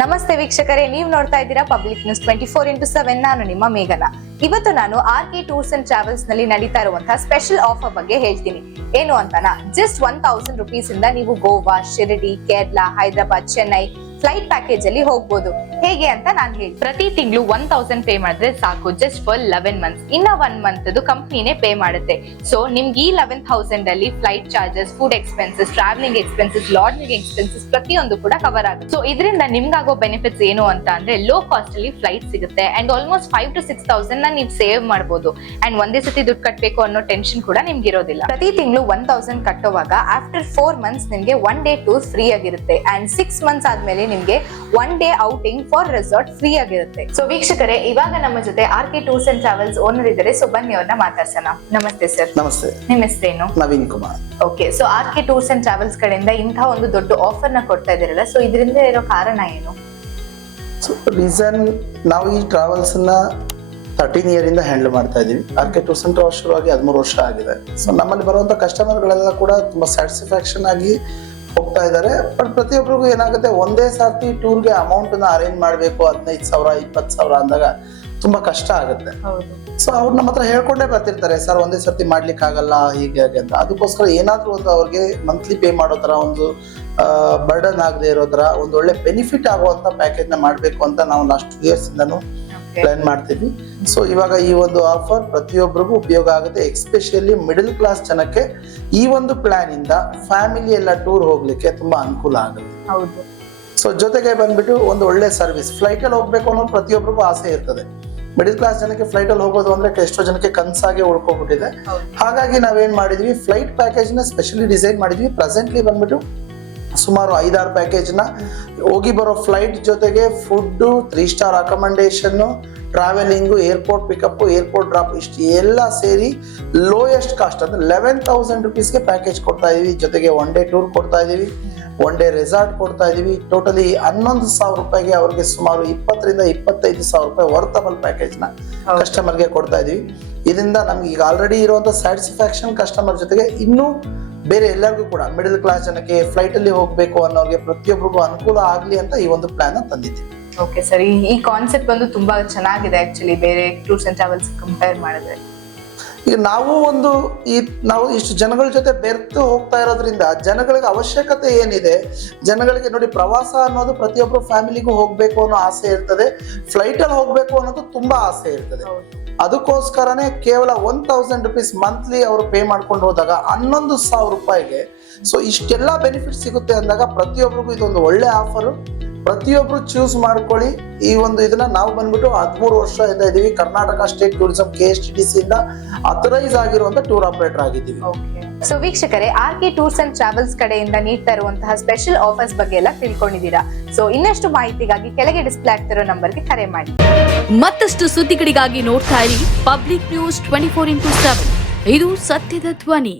ನಮಸ್ತೆ ವೀಕ್ಷಕರೇ, ನೀವು ನೋಡ್ತಾ ಇದ್ದೀರಾ ಪಬ್ಲಿಕ್ ನ್ಯೂಸ್ 24x7. ನಾನು ನಿಮ್ಮ ಮೇಘನ. ಇವತ್ತು ನಾನು ಆರ್ಕೆ ಟೂರ್ಸ್ ಅಂಡ್ ಟ್ರಾವೆಲ್ಸ್ ನಲ್ಲಿ ನಡೀತಾ ಇರುವಂತಹ ಸ್ಪೆಷಲ್ ಆಫರ್ ಬಗ್ಗೆ ಹೇಳ್ತೀನಿ. ಏನು ಅಂತಾನ, ಜಸ್ಟ್ 1000 rupees ಇಂದ ನೀವು ಗೋವಾ, ಶಿರಡಿ, ಕೇರಳ, ಹೈದರಾಬಾದ್, ಚೆನ್ನೈ ಫ್ಲೈಟ್ ಪ್ಯಾಕೇಜ್ ಅಲ್ಲಿ ಹೋಗ್ಬೋದು. ಹೇಗೆ ಅಂತ ನಾನು ಹೇಳಿ, ಪ್ರತಿ ತಿಂಗಳು 1000 ಪೇ ಮಾಡಿದ್ರೆ ಸಾಕು, ಜಸ್ಟ್ ಫಾರ್ 11 months. ಇನ್ನ 1 month ಕಂಪ್ನಿನೇ ಪೇ ಮಾಡುತ್ತೆ. ಸೊ ನಿಮ್ಗೆ ಈ 11,000 ಅಲ್ಲಿ flight charges, food expenses, travelling expenses, lodging expenses ಪ್ರತಿಯೊಂದು ಕೂಡ ಕವರ್ ಆಗುತ್ತೆ. ಸೊ ಇದರಿಂದ ನಿಮ್ಗಾಗೋ ಬೆನಿಫಿಟ್ಸ್ ಏನು ಅಂತ ಅಂದ್ರೆ, ಲೋ ಕಾಸ್ಟ್ ಅಲ್ಲಿ ಫ್ಲೈಟ್ ಸಿಗುತ್ತೆ ಅಂಡ್ ಆಲ್ಮೋಸ್ಟ್ 5,000 to 6,000 ನೀವು ಸೇವ್ ಮಾಡಬಹುದು. ಅಂಡ್ ಒಂದೇ ಸತಿ ದುಡ್ಡು ಕಟ್ಟಬೇಕು ಅನ್ನೋ ಟೆನ್ಷನ್ ಕೂಡ ನಿಮ್ಗೆ ಇರೋದಿಲ್ಲ. ಪ್ರತಿ ತಿಂಗಳು 1000 ಕಟ್ಟುವಾಗ ಆಫ್ಟರ್ 4 months ನಿಮ್ಗೆ 1 day ಟೂರ್ ಫ್ರೀ ಆಗಿರುತ್ತೆ. ಅಂಡ್ 6 months ಆದ್ಮೇಲೆ ನಿಮ್ಗೆ 1 day outing for resort free ಆಗಿರುತ್ತೆ. ಸೊ ವೀಕ್ಷಕರೇ, ಇವಾಗ ನಮ್ಮ ಜೊತೆ RK tours and travels owner ಇದ್ದಾರೆ. ಸೊ ಬನ್ನಿ ಅವ್ರನ್ನ ಮಾತಾಡ್ಸೋಣ. ನಮಸ್ತೆ ಸರ್. ನಮಸ್ತೆ. ನಿಮ್ಮ ಹೆಸರೇನು? Naveen Kumar. Okay, so RK tours and travels ಕಡೆಯಿಂದ ಇಂತಹ ಒಂದು ದೊಡ್ಡ ಆಫರ್ ನ ಕೊಡ್ತಾ ಇದ್ದೀರಲ್ಲ, ಸೊ ಇದರಿಂದ ಇರೋ ಕಾರಣ ಏನು? ಸೊ ರೀಸನ್, ನಾವು ಈ ಟ್ರಾವೆಲ್ಸ್ ನ 13 year ಇಂದ ಹ್ಯಾಂಡಲ್ ಮಾಡ್ತಾ ಇದೀವಿ. ಆರ್ಕೆ ಟೂರ್ಸ್ ಅಂಡ್ ಟ್ರಾವೆಲ್ಸ್ ಶುರುವಾಗಿ 13 ವರ್ಷ ಆಗಿದೆ. ಸೊ ನಮ್ಮಲ್ಲಿ ಬರುವಂತ ಕಸ್ಟಮರ್ ಗಳೆಲ್ಲ ಕೂಡ ತುಂಬಾ ಸ್ಯಾಟಿಸ್ಫ್ಯಾಕ್ಷನ್ ಆಗಿ ಹೋಗ್ತಾ ಇದ್ದಾರೆ. ಬಟ್ ಪ್ರತಿಯೊಬ್ಬರಿಗೂ ಏನಾಗುತ್ತೆ, ಒಂದೇ ಸರ್ತಿ ಟೂರ್ಗೆ ಅಮೌಂಟ್ ನ ಅರೇಂಜ್ ಮಾಡಬೇಕು, 15,000 20,000 ಅಂದಾಗ ತುಂಬಾ ಕಷ್ಟ ಆಗುತ್ತೆ. ಸೊ ಅವ್ರು ನಮ್ಮ ಹತ್ರ ಹೇಳ್ಕೊಂಡೇ ಬರ್ತಿರ್ತಾರೆ, ಸರ್ ಒಂದೇ ಸರ್ತಿ ಮಾಡ್ಲಿಕ್ಕೆ ಆಗಲ್ಲ ಹೀಗೆ ಅಂತ. ಅದಕ್ಕೋಸ್ಕರ ಏನಾದ್ರೂ ಒಂದು ಅವ್ರಿಗೆ ಮಂತ್ಲಿ ಪೇ ಮಾಡೋ ತರ, ಒಂದು ಬರ್ಡನ್ ಆಗದೆ ಇರೋ ತರ, ಒಂದು ಒಳ್ಳೆ ಬೆನಿಫಿಟ್ ಆಗುವಂತ ಪ್ಯಾಕೇಜ್ ನ ಮಾಡ್ಬೇಕು ಅಂತ ನಾವು ಲಾಸ್ಟ್ 2 years ಇಂದಾನು ಪ್ಲಾನ್ ಮಾಡ್ತೀವಿ. ಸೊ ಇವಾಗ ಈ ಒಂದು ಆಫರ್ ಪ್ರತಿಯೊಬ್ಬರಿಗೂ ಉಪಯೋಗ ಆಗುತ್ತೆ. ಎಕ್ಸ್ಪೆಷಲಿ ಮಿಡಲ್ ಕ್ಲಾಸ್ ಜನಕ್ಕೆ ಈ ಒಂದು ಪ್ಲಾನ್ ಇಂದ ಫ್ಯಾಮಿಲಿ ಎಲ್ಲ ಟೂರ್ ಹೋಗ್ಲಿಕ್ಕೆ ತುಂಬಾ ಅನುಕೂಲ ಆಗುತ್ತೆ. ಸೊ ಜೊತೆಗೆ ಬಂದ್ಬಿಟ್ಟು ಒಂದು ಒಳ್ಳೆ ಸರ್ವಿಸ್, ಫ್ಲೈಟ್ ಅಲ್ಲಿ ಹೋಗ್ಬೇಕು ಅನ್ನೋ ಪ್ರತಿಯೊಬ್ಬರಿಗೂ ಆಸೆ ಇರ್ತದೆ. ಮಿಡಲ್ ಕ್ಲಾಸ್ ಜನಕ್ಕೆ ಫ್ಲೈಟ್ ಅಲ್ಲಿ ಹೋಗೋದು ಅಂದ್ರೆ ಎಷ್ಟೋ ಜನಕ್ಕೆ ಕನ್ಸಾಗೆ ಉಳ್ಕೊಂಡ್ಬಿಟ್ಟಿದೆ. ಹಾಗಾಗಿ ನಾವೇನ್ ಮಾಡಿದ್ವಿ, ಫ್ಲೈಟ್ ಪ್ಯಾಕೇಜ್ ನ ಸ್ಪೆಷಲಿ ಡಿಸೈನ್ ಮಾಡಿದ್ವಿ. ಪ್ರೆಸೆಂಟ್ಲಿ ಬಂದ್ಬಿಟ್ಟು ಸುಮಾರು 5-6 ಪ್ಯಾಕೇಜ್ ನ ಹೋಗಿ ಬರೋ ಫ್ಲೈಟ್ ಜೊತೆಗೆ food, 3 star accommodation, travelling, airport pickup, airport drop, ಇಷ್ಟು ಎಲ್ಲ ಸೇರಿ ಲೋಯೆಸ್ಟ್ ಕಾಸ್ಟ್ ಅಂದ್ರೆ 11,000 rupeesಗೆ ಪ್ಯಾಕೇಜ್ ಕೊಡ್ತಾ ಇದೀವಿ. ಜೊತೆಗೆ 1 day ಟೂರ್ ಕೊಡ್ತಾ ಇದೀವಿ, 1 day ರೆಸಾರ್ಟ್ ಕೊಡ್ತಾ ಇದೀವಿ. ಟೋಟಲಿ 11,000 ರೂಪಾಯಿಗೆ ಅವ್ರಿಗೆ ಸುಮಾರು 20,000 to 25,000 ರೂಪಾಯಿ ವರ್ತಬಲ್ ಪ್ಯಾಕೇಜ್ ನ ಕಸ್ಟಮರ್ಗೆ ಕೊಡ್ತಾ ಇದೀವಿ. ಇದರಿಂದ ನಮ್ಗೆ ಈಗ ಆಲ್ರೆಡಿ ಇರುವಂತ ಸ್ಯಾಟಿಸ್ಫ್ಯಾಕ್ಷನ್ ಕಸ್ಟಮರ್ ಜೊತೆಗೆ ಇನ್ನೂ ಬೇರೆ ಎಲ್ಲರಿಗೂ ಕೂಡ, ಮಿಡಲ್ ಕ್ಲಾಸ್ ಜನಕ್ಕೆ ಫ್ಲೈಟ್ ಅಲ್ಲಿ ಹೋಗ್ಬೇಕು ಅನ್ನೋರಿಗೆ ಪ್ರತಿಯೊಬ್ಬರಿಗೂ ಅನುಕೂಲ ಆಗ್ಲಿ ಅಂತ ಈ ಒಂದು ಪ್ಲಾನ್ ತಂದಿದ್ದೀವಿ. ಓಕೆ ಸರ್, ಈ ಕಾನ್ಸೆಪ್ಟ್ ಬಂದು ತುಂಬಾ ಚೆನ್ನಾಗಿದೆ ಆಕ್ಚುಲಿ, ಬೇರೆ ಟೂರ್ಸ್ ಅಂಡ್ ಟ್ರಾವೆಲ್ಸ್ ಕಂಪೇರ್ ಮಾಡಿದ್ರೆ. ಈಗ ನಾವು ಇಷ್ಟು ಜನಗಳ ಜೊತೆ ಬೆರ್ತು ಹೋಗ್ತಾ ಇರೋದ್ರಿಂದ ಜನಗಳಿಗೆ ಅವಶ್ಯಕತೆ ಏನಿದೆ, ಜನಗಳಿಗೆ ನೋಡಿ, ಪ್ರವಾಸ ಅನ್ನೋದು ಪ್ರತಿಯೊಬ್ಬರು ಫ್ಯಾಮಿಲಿಗೂ ಹೋಗ್ಬೇಕು ಅನ್ನೋ ಆಸೆ ಇರ್ತದೆ, ಫ್ಲೈಟ್ ಅಲ್ಲಿ ಹೋಗ್ಬೇಕು ಅನ್ನೋದು ತುಂಬಾ ಆಸೆ ಇರ್ತದೆ. ಅದಕ್ಕೋಸ್ಕರನೇ ಕೇವಲ 1,000 rupees ಮಂತ್ಲಿ ಅವರು ಪೇ ಮಾಡ್ಕೊಂಡು ಹೋದಾಗ 11,000 ರೂಪಾಯಿಗೆ ಸೊ ಇಷ್ಟೆಲ್ಲ ಬೆನಿಫಿಟ್ ಸಿಗುತ್ತೆ ಅಂದಾಗ ಪ್ರತಿಯೊಬ್ಬರಿಗೂ ಇದೊಂದು ಒಳ್ಳೆ ಆಫರ್. ಪ್ರತಿಯೊಬ್ರು ಚೂಸ್ ಮಾಡ್ಕೊಳ್ಳಿ. ಈ ಒಂದು ಇದನ್ನ ನಾವು ಬಂದ್ಬಿಟ್ಟು 13 ವರ್ಷದಿಂದ ಇದೀವಿ. ಕರ್ನಾಟಕ ಸ್ಟೇಟ್ ಟೂರಿಸಂ KSTTC ಇಂದ ಅಥರೈಸ್ ಆಗಿರುವಂತ ಟೂರ್ ಆಪರೇಟರ್ ಆಗಿದ್ದೀವಿ. ಸೊ ವೀಕ್ಷಕರೇ, ಆರ್ಕೆ ಟೂರ್ಸ್ ಅಂಡ್ ಟ್ರಾವೆಲ್ಸ್ ಕಡೆಯಿಂದ ನೀಡ್ತಾ ಇರುವಂತಹ ಸ್ಪೆಷಲ್ ಆಫರ್ಸ್ ಬಗ್ಗೆ ಎಲ್ಲ ತಿಳ್ಕೊಂಡಿದ್ದೀರಾ. ಸೊ ಇನ್ನಷ್ಟು ಮಾಹಿತಿಗಾಗಿ ಕೆಳಗೆ ಡಿಸ್ಪ್ಲೇ ಆಗ್ತಿರೋ ನಂಬರ್ಗೆ ಕರೆ ಮಾಡಿ. ಮತ್ತಷ್ಟು ಸುದ್ದಿಗಳಿಗಾಗಿ ನೋಡ್ತಾ ಇರಿ ಪಬ್ಲಿಕ್ ನ್ಯೂಸ್ 24x7. ಇದು ಸತ್ಯದ ಧ್ವನಿ.